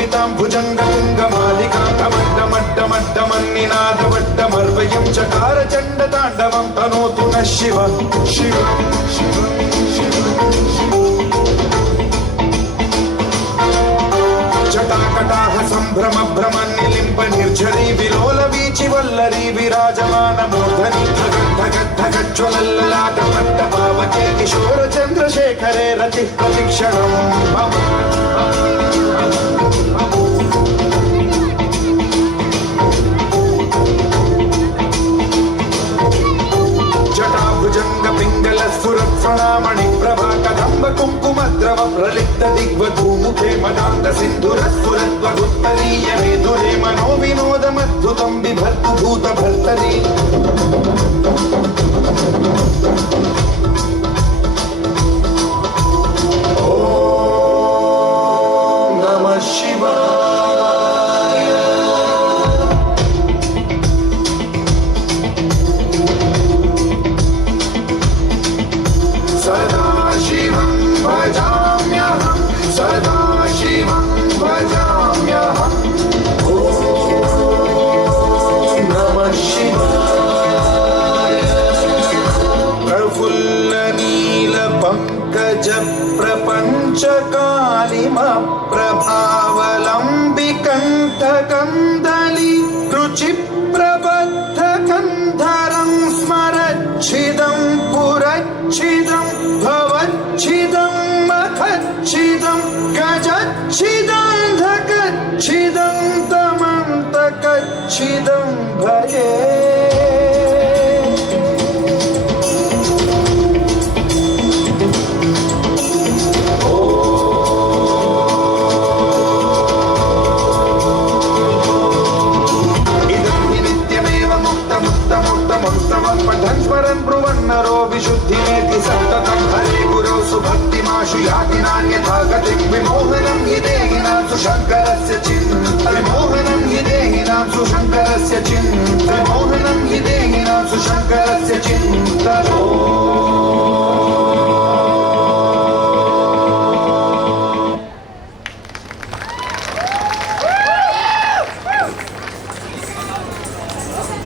स्तम्भितां भुजङ्गतुङ्गमालिकां टमड्डमड्डमड्डमन्निनादवड्डमर्वयं चकार चण्डताण्डवं तनोतु नः शिव शिव शिव शिव जटाकटाह सम्भ्रम भ्रमन्निलिम्ब निर्झरी विलोल वीचि वल्लरी विराजमान मूर्धनि धगद्धगज्ज्वलल्ललाट पट्टपावके किशोर चन्द्रशेखरे रतिः प्रतिक्षणम् जटाभुजङ्ग पिङ्गल स्फुरत्फणामणि प्रभा कदम्ब कुङ्कुमद्रव प्रलिप्त दिग्वधूमुखे मदान्त सिन्धुरस्फुरद्वगुत्तरीय मेधुरे मनो विनोदमद्भुतं बिभर्तु भूतभर्तरि ॐ नमः शिवाय सदा शिवं भजाम्यहं सदा शिवं भजाम्यहम् ॐ नमः शिवाय प्रफुल्लनीलपङ्कज प्रपञ्चकालिमप्रभावलम्बिकण्ठकन्दली रुचिप्रबद्धकन्धरं स्मरच्छिदं पुरच्छिदं भवच्छिदं मखच्छिदं गजच्छिदं धकच्छिदं तमन्तकच्छिदं भजे पठन् स्मरन् ब्रुवन्नरो विशुद्धिमेति सन्ततं हरे गुरौ सुभक्तिमाशु याति नान्यथा गतिं विमोहनं हि देहिनां सुशङ्करस्य विमोहनं हि देहिनां सुशङ्करस्य विमोहनं हि देहिनां सुशङ्करस्य चिन्तनम्